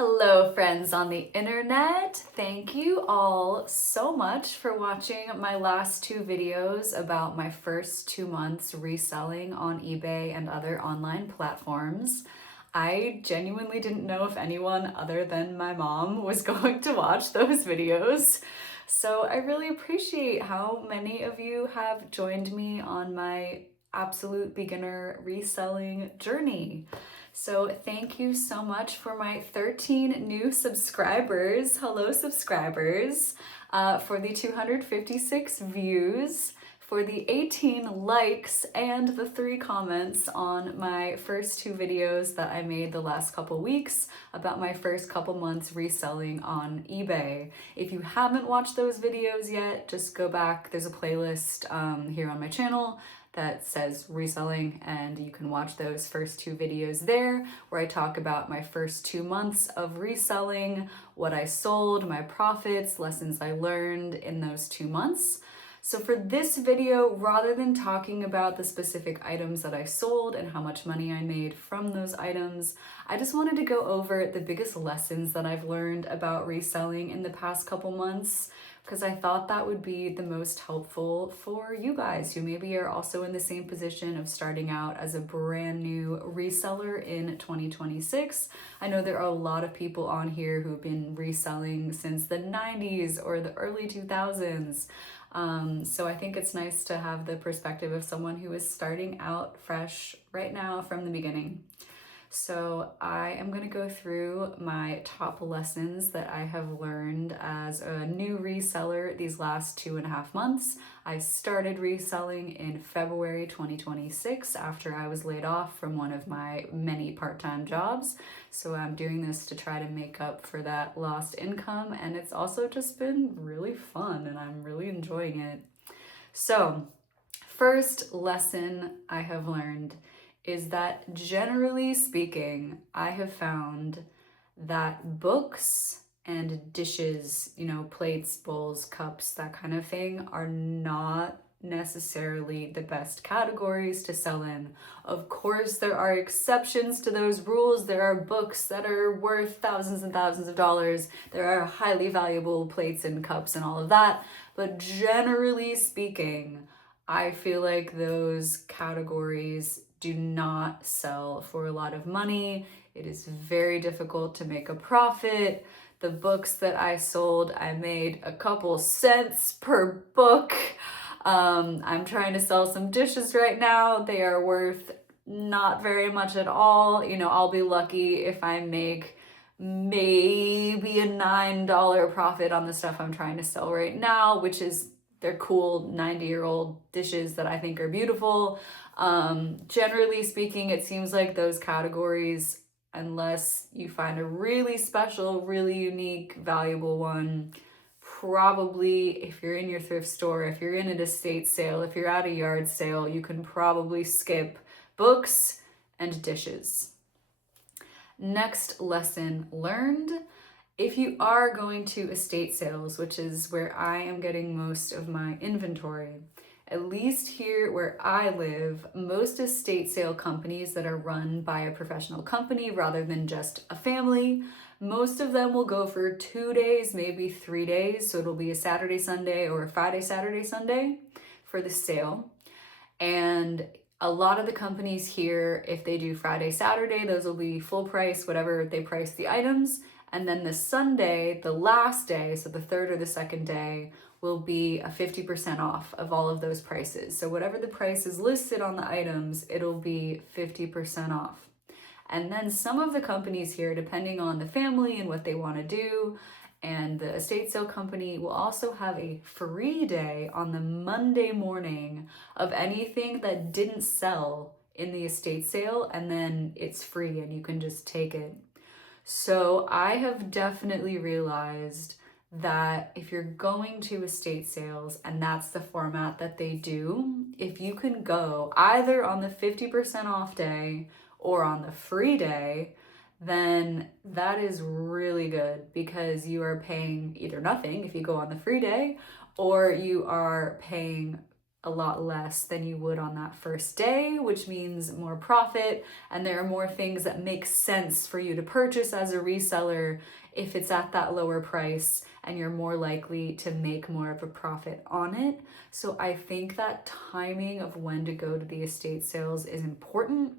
Hello, friends on the internet. Thank you all so much for watching my last two videos about my first 2 months reselling on eBay and other online platforms. I genuinely didn't know if anyone other than my mom was going to watch those videos. So I really appreciate how many of you have joined me on my absolute beginner reselling journey. So thank you so much for my 13 new subscribers. Hello, subscribers. For the 256 views, for the 18 likes, and the 3 comments on my first 2 videos that I made the last couple weeks about my first couple months reselling on eBay. If you haven't watched those videos yet, just go back. There's a playlist here on my channel that says reselling, and you can watch those first 2 videos there where I talk about my first 2 months of reselling, what I sold, my profits, lessons I learned in those 2 months. So for this video, rather than talking about the specific items that I sold and how much money I made from those items, I just wanted to go over the biggest lessons that I've learned about reselling in the past couple months, because I thought that would be the most helpful for you guys who maybe are also in the same position of starting out as a brand new reseller in 2026. I know there are a lot of people on here who've been reselling since the 90s or the early 2000s. So I think it's nice to have the perspective of someone who is starting out fresh right now from the beginning. So I am going to go through my top lessons that I have learned as a new reseller these last 2.5 months. I started reselling in February 2026 after I was laid off from one of my many part-time jobs. So I'm doing this to try to make up for that lost income, and it's also just been really fun and I'm really enjoying it. So, first lesson I have learned is that generally speaking, I have found that books and dishes, plates, bowls, cups, that kind of thing, are not necessarily the best categories to sell in. Of course, there are exceptions to those rules. There are books that are worth thousands and thousands of dollars. There are highly valuable plates and cups and all of that. But generally speaking, I feel like those categories do not sell for a lot of money. It is very difficult to make a profit. The books that I sold, I made a couple cents per book. I'm trying to sell some dishes right now. They are worth not very much at all. I'll be lucky if I make maybe a $9 profit on the stuff I'm trying to sell right now, which is they're cool 90-year-old dishes that I think are beautiful. Generally speaking, it seems like those categories, unless you find a really special, really unique, valuable one, probably if you're in your thrift store, if you're in an estate sale, if you're at a yard sale, you can probably skip books and dishes. Next lesson learned. If you are going to estate sales, which is where I am getting most of my inventory, at least here where I live, most estate sale companies that are run by a professional company rather than just a family, most of them will go for 2 days, maybe 3 days. So it'll be a Saturday, Sunday, or a Friday, Saturday, Sunday for the sale. And a lot of the companies here, if they do Friday, Saturday, those will be full price, whatever they price the items. And then the Sunday, the last day, so the third or the second day, will be a 50% off of all of those prices. So whatever the price is listed on the items, it'll be 50% off. And then some of the companies here, depending on the family and what they want to do, and the estate sale company will also have a free day on the Monday morning of anything that didn't sell in the estate sale, and then it's free and you can just take it. So I have definitely realized that if you're going to estate sales and that's the format that they do, if you can go either on the 50% off day or on the free day, then that is really good, because you are paying either nothing if you go on the free day, or you are paying a lot less than you would on that first day, which means more profit. And there are more things that make sense for you to purchase as a reseller if it's at that lower price, and you're more likely to make more of a profit on it. So I think that timing of when to go to the estate sales is important.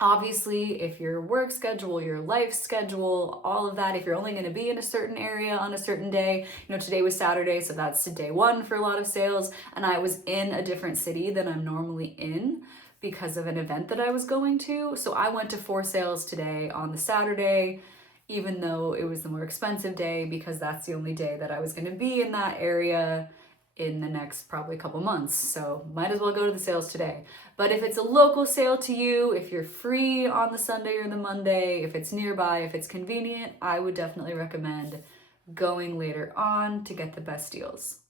Obviously, if your work schedule, your life schedule, all of that, if you're only going to be in a certain area on a certain day, today was Saturday, so that's day one for a lot of sales, and I was in a different city than I'm normally in because of an event that I was going to. So I went to 4 sales today on the Saturday, even though it was the more expensive day, because that's the only day that I was going to be in that area in the next probably couple months. So might as well go to the sales today. But if it's a local sale to you, if you're free on the Sunday or the Monday, if it's nearby, if it's convenient, I would definitely recommend going later on to get the best deals.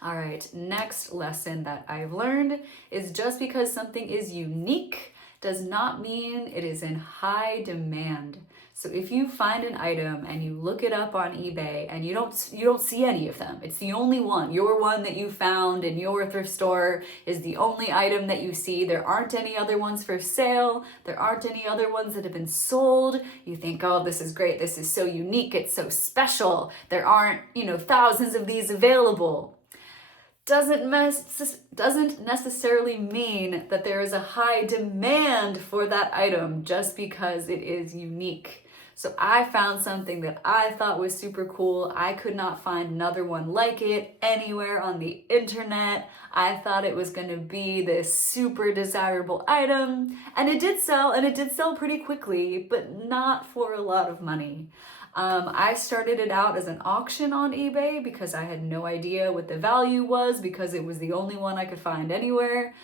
All right, next lesson that I've learned is just because something is unique does not mean it is in high demand. So if you find an item and you look it up on eBay and you don't see any of them, it's the only one. Your one that you found in your thrift store is the only item that you see. There aren't any other ones for sale. There aren't any other ones that have been sold. You think, oh, this is great. This is so unique. It's so special. There aren't, thousands of these available. Doesn't necessarily mean that there is a high demand for that item just because it is unique. So I found something that I thought was super cool. I could not find another one like it anywhere on the internet. I thought it was going to be this super desirable item, and it did sell pretty quickly, but not for a lot of money. I started it out as an auction on eBay because I had no idea what the value was, because it was the only one I could find anywhere.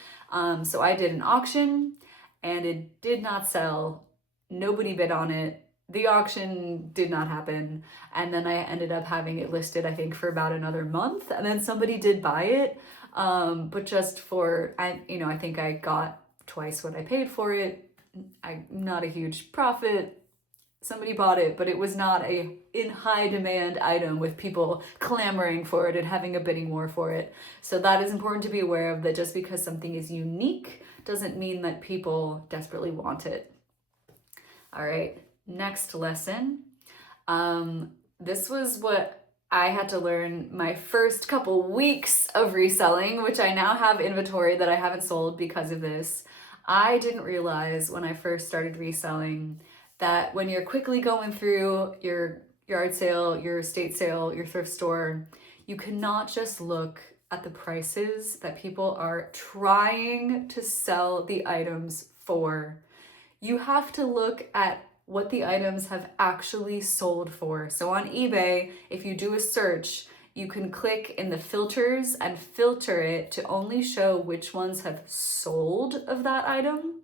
So I did an auction and it did not sell. Nobody bid on it. The auction did not happen. And then I ended up having it listed, I think, for about another month. And then somebody did buy it. But just for, I think I got twice what I paid for it. Not a huge profit. Somebody bought it, but it was not a in high demand item with people clamoring for it and having a bidding war for it. So that is important to be aware of, that just because something is unique doesn't mean that people desperately want it. All right, next lesson. This was what I had to learn my first couple weeks of reselling, which I now have inventory that I haven't sold because of this. I didn't realize when I first started reselling that when you're quickly going through your yard sale, your estate sale, your thrift store, you cannot just look at the prices that people are trying to sell the items for. You have to look at what the items have actually sold for. So on eBay, if you do a search, you can click in the filters and filter it to only show which ones have sold of that item.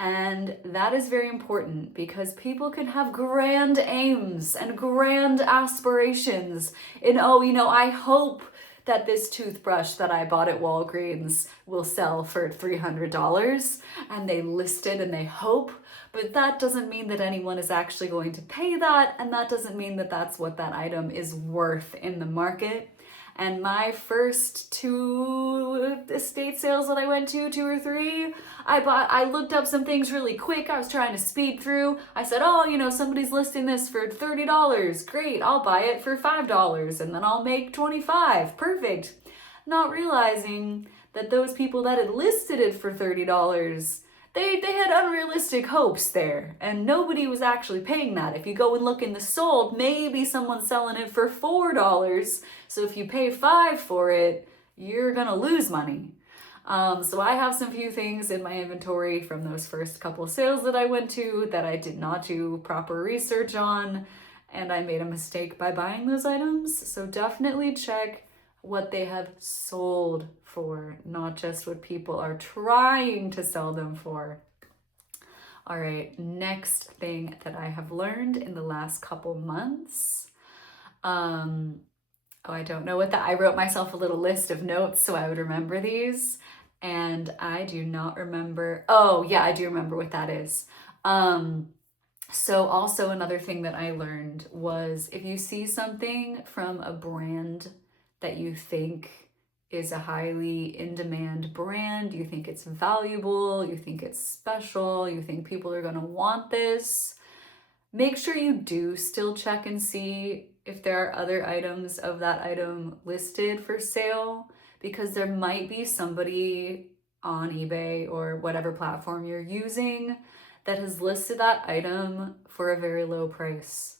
And that is very important because people can have grand aims and grand aspirations in, I hope that this toothbrush that I bought at Walgreens will sell for $300, and they list it and they hope, but that doesn't mean that anyone is actually going to pay that, and that doesn't mean that that's what that item is worth in the market. And my first 2 estate sales that I went to, 2 or 3, I looked up some things really quick. I was trying to speed through. I said, somebody's listing this for $30. Great, I'll buy it for $5 and then I'll make $25. Perfect. Not realizing that those people that had listed it for $30, they had unrealistic hopes there, and nobody was actually paying that. If you go and look in the sold, maybe someone's selling it for $4. So if you pay $5 for it, you're gonna lose money. So I have some few things in my inventory from those first couple of sales that I went to that I did not do proper research on, and I made a mistake by buying those items. So definitely check what they have sold for, not just what people are trying to sell them for. All right, next thing that I have learned in the last couple months. I don't know what I wrote myself a little list of notes so I would remember these, and I do not remember. Oh yeah, I do remember what that is. So also another thing that I learned was, if you see something from a brand that you think is a highly in-demand brand, you think it's valuable, you think it's special, you think people are gonna want this, make sure you do still check and see if there are other items of that item listed for sale, because there might be somebody on eBay or whatever platform you're using that has listed that item for a very low price.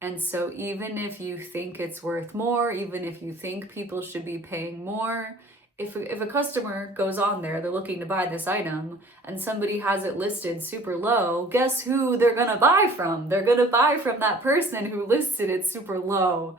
And so even if you think it's worth more, even if you think people should be paying more, if a customer goes on there, they're looking to buy this item, and somebody has it listed super low, guess who they're gonna buy from? They're gonna buy from that person who listed it super low.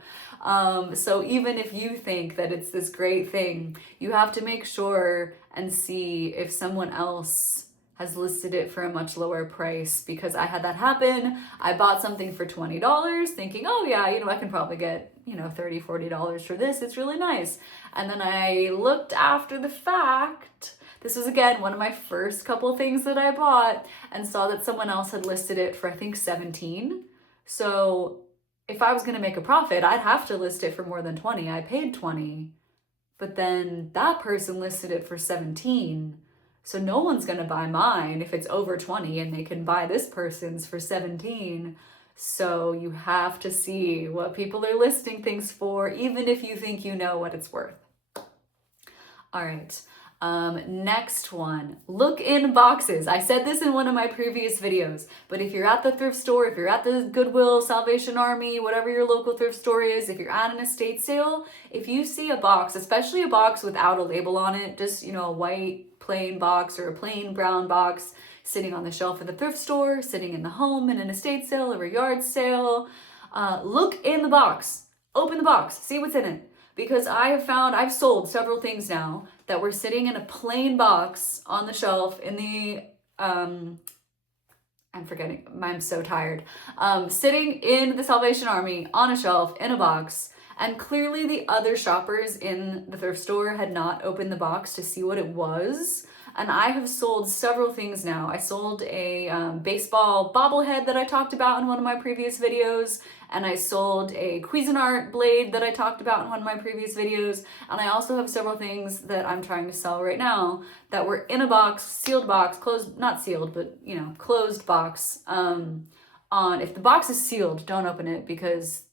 So even if you think that it's this great thing, you have to make sure and see if someone else has listed it for a much lower price, because I had that happen. I bought something for $20 thinking, oh yeah, I can probably get, $30, $40 for this. It's really nice. And then I looked after the fact, this was again one of my first couple things that I bought, and saw that someone else had listed it for I think 17. So if I was gonna make a profit, I'd have to list it for more than 20. I paid 20, but then that person listed it for 17. So no one's gonna buy mine if it's over 20 and they can buy this person's for 17. So you have to see what people are listing things for, even if you think you know what it's worth. All right, next one, look in boxes. I said this in one of my previous videos, but if you're at the thrift store, if you're at the Goodwill, Salvation Army, whatever your local thrift store is, if you're at an estate sale, if you see a box, especially a box without a label on it, just, a white plain box or a plain brown box sitting on the shelf of the thrift store, sitting in the home in an estate sale or a yard sale, look in the box, open the box, see what's in it. Because I've sold several things now that were sitting in a plain box on the shelf in the, I'm forgetting, I'm so tired, sitting in the Salvation Army on a shelf in a box, and clearly the other shoppers in the thrift store had not opened the box to see what it was. And I have sold several things now. I sold a baseball bobblehead that I talked about in one of my previous videos, and I sold a Cuisinart blade that I talked about in one of my previous videos, and I also have several things that I'm trying to sell right now that were in a box, sealed box, closed, not sealed, but closed box. If the box is sealed, don't open it, because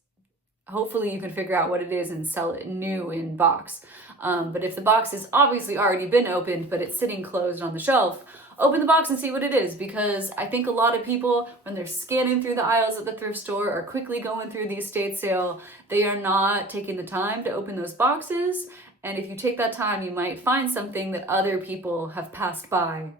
hopefully you can figure out what it is and sell it new in box. But if the box has obviously already been opened, but it's sitting closed on the shelf, open the box and see what it is, because I think a lot of people, when they're scanning through the aisles at the thrift store or quickly going through the estate sale, they are not taking the time to open those boxes. And if you take that time, you might find something that other people have passed by.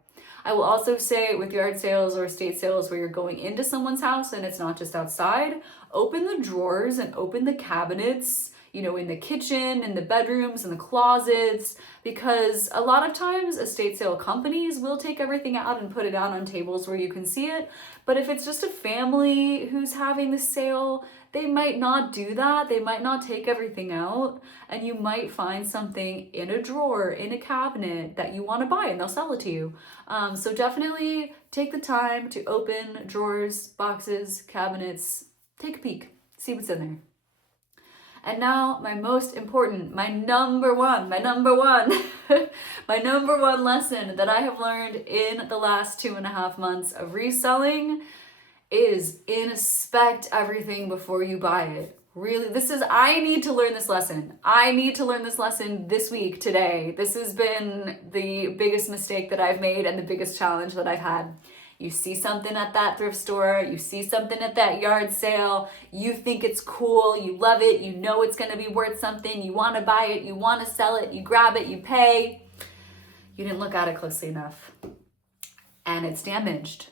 I will also say, with yard sales or estate sales where you're going into someone's house and it's not just outside, open the drawers and open the cabinets, in the kitchen, in the bedrooms, in the closets, because a lot of times estate sale companies will take everything out and put it out on tables where you can see it. But if it's just a family who's having the sale, they might not do that. They might not take everything out, and you might find something in a drawer, in a cabinet that you want to buy, and they'll sell it to you. So definitely take the time to open drawers, boxes, cabinets, take a peek, see what's in there. And now my most important, my number one my number one lesson that I have learned in the last 2.5 months of reselling is inspect everything before you buy it. Really, I need to learn this lesson. I need to learn this lesson this week, today. This has been the biggest mistake that I've made and the biggest challenge that I've had. You see something at that thrift store, you see something at that yard sale, you think it's cool, you love it, you know it's gonna be worth something, you wanna buy it, you wanna sell it, you grab it, you pay. You didn't look at it closely enough, and it's damaged.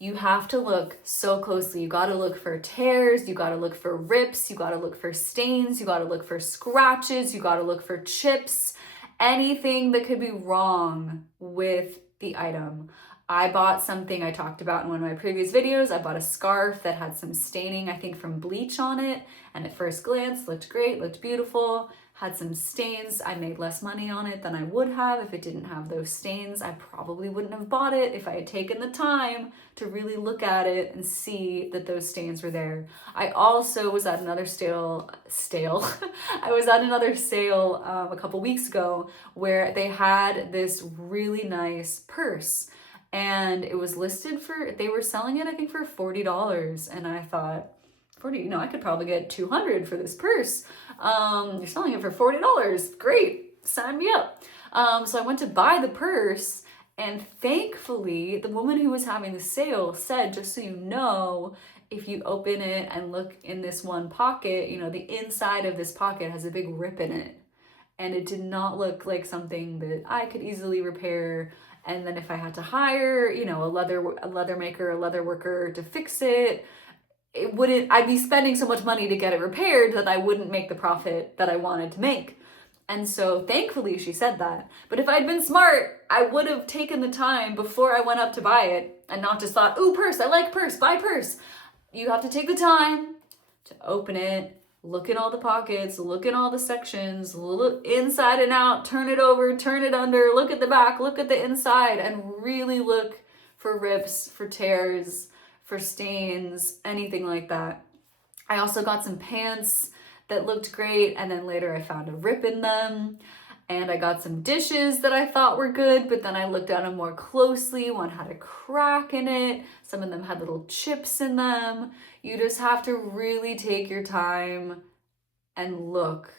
You have to look so closely. You gotta look for tears, you gotta look for rips, you gotta look for stains, you gotta look for scratches, you gotta look for chips, anything that could be wrong with the item. I bought something I talked about in one of my previous videos. I bought a scarf that had some staining, I think from bleach on it, and at first glance looked great, looked beautiful, had some stains. I made less money on it than I would have if it didn't have those stains. I probably wouldn't have bought it if I had taken the time to really look at it and see that those stains were there. I also was at another I was at another sale a couple weeks ago where they had this really nice purse. And it was listed for, they were selling it, I think, for $40. And I thought, 40, I could probably get 200 for this purse. You're selling it for $40. Great, sign me up. So I went to buy the purse, and thankfully, the woman who was having the sale said, just so you know, if you open it and look in this one pocket, the inside of this pocket has a big rip in it. And it did not look like something that I could easily repair. And then if I had to hire, a leather maker, a leather worker to fix it, I'd be spending so much money to get it repaired that I wouldn't make the profit that I wanted to make. And so thankfully she said that. But if I'd been smart, I would have taken the time before I went up to buy it and not just thought, ooh, purse, I like purse, buy purse. You have to take the time to open it, look in all the pockets, look in all the sections, look inside and out, turn it over, turn it under, look at the back, look at the inside, and really look for rips, for tears, for stains, anything like that. I also got some pants that looked great, and then later I found a rip in them. And I got some dishes that I thought were good, but then I looked at them more closely. One had a crack in it. Some of them had little chips in them. You just have to really take your time and look.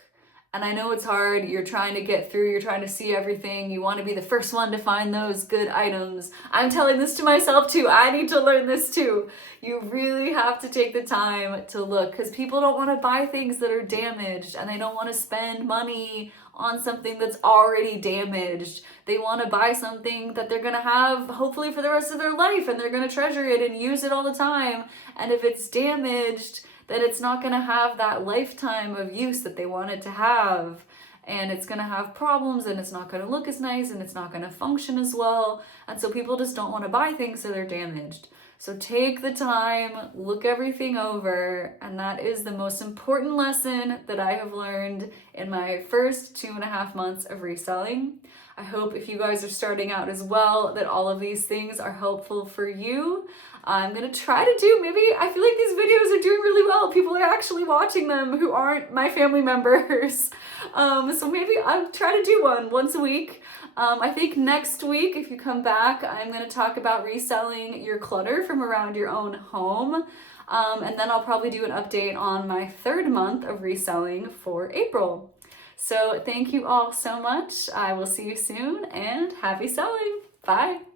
And I know it's hard. You're trying to get through. You're trying to see everything. You want to be the first one to find those good items. I'm telling this to myself too. I need to learn this too. You really have to take the time to look, because people don't want to buy things that are damaged, and they don't want to spend money on something that's already damaged. They want to buy something that they're going to have hopefully for the rest of their life, and they're going to treasure it and use it all the time. And if it's damaged, then it's not going to have that lifetime of use that they want it to have. And it's going to have problems, and it's not going to look as nice, and it's not going to function as well. And so people just don't want to buy things that are damaged. So take the time, look everything over, and that is the most important lesson that I have learned in my first 2.5 months of reselling. I hope if you guys are starting out as well, that all of these things are helpful for you. I'm gonna try to do, maybe, I feel like these videos are doing really well. People are actually watching them who aren't my family members. So maybe I'll try to do one once a week. I think next week, if you come back, I'm gonna talk about reselling your clutter from around your own home. And then I'll probably do an update on my 3rd month of reselling for April. So thank you all so much. I will see you soon, and happy selling. Bye.